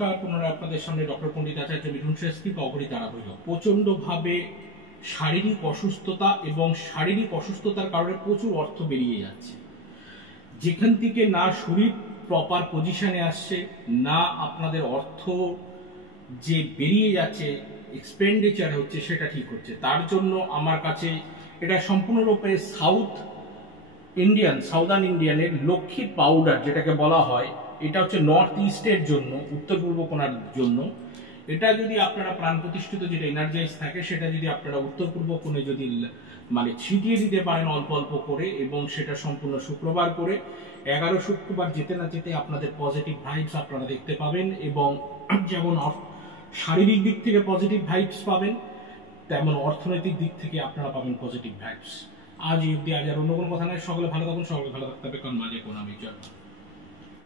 নমস্কার, পুনরায় আপনাদের সামনে ডক্টর পণ্ডিত আচার্য মিঠুন শাস্ত্রী অঘরী তারা হইল। প্রচন্ডভাবে শারীরিক অসুস্থতা এবং শারীরিক অসুস্থতার কারণে প্রচুর অর্থ বেরিয়ে যাচ্ছে, যেখান থেকে না শরীর প্রপার পজিশনে আসছে, না আপনাদের অর্থ যে বেরিয়ে যাচ্ছে এক্সপেন্ডিচার হচ্ছে সেটা ঠিক হচ্ছে। তার জন্য আমার কাছে এটা সম্পূর্ণরূপে সাউদার্ন ইন্ডিয়ানের লক্ষ্মী পাউডার যেটাকে বলা হয়, এটা হচ্ছে নর্থ ইস্টের জন্য, উত্তর পূর্ব কোণার জন্য। এটা যদি আপনারা প্রাণ প্রতিষ্ঠিত যেটা এনার্জাইজ থাকে সেটা যদি আপনারা উত্তর পূর্ব কোণে যদি মানে ছিটিয়ে দিতে পারেন অল্প অল্প করে, এবং সেটা সম্পূর্ণ শুক্রবার করে 11 শুক্রবার যেতে না যেতে আপনাদের পজিটিভ ভাইবস আপনারা দেখতে পাবেন। এবং যেমন শারীরিক দিক থেকে পজিটিভ ভাইবস পাবেন, তেমন অর্থনৈতিক দিক থেকে আপনারা পাবেন পজিটিভ ভাইবস। আজ অব্দি, আজ আর অন্য কোনো কথা নয়। সকলে ভালো থাকুন, সকলে ভালো থাকতে হবে, কারণ মাঝে কোনো আমি জন্ম।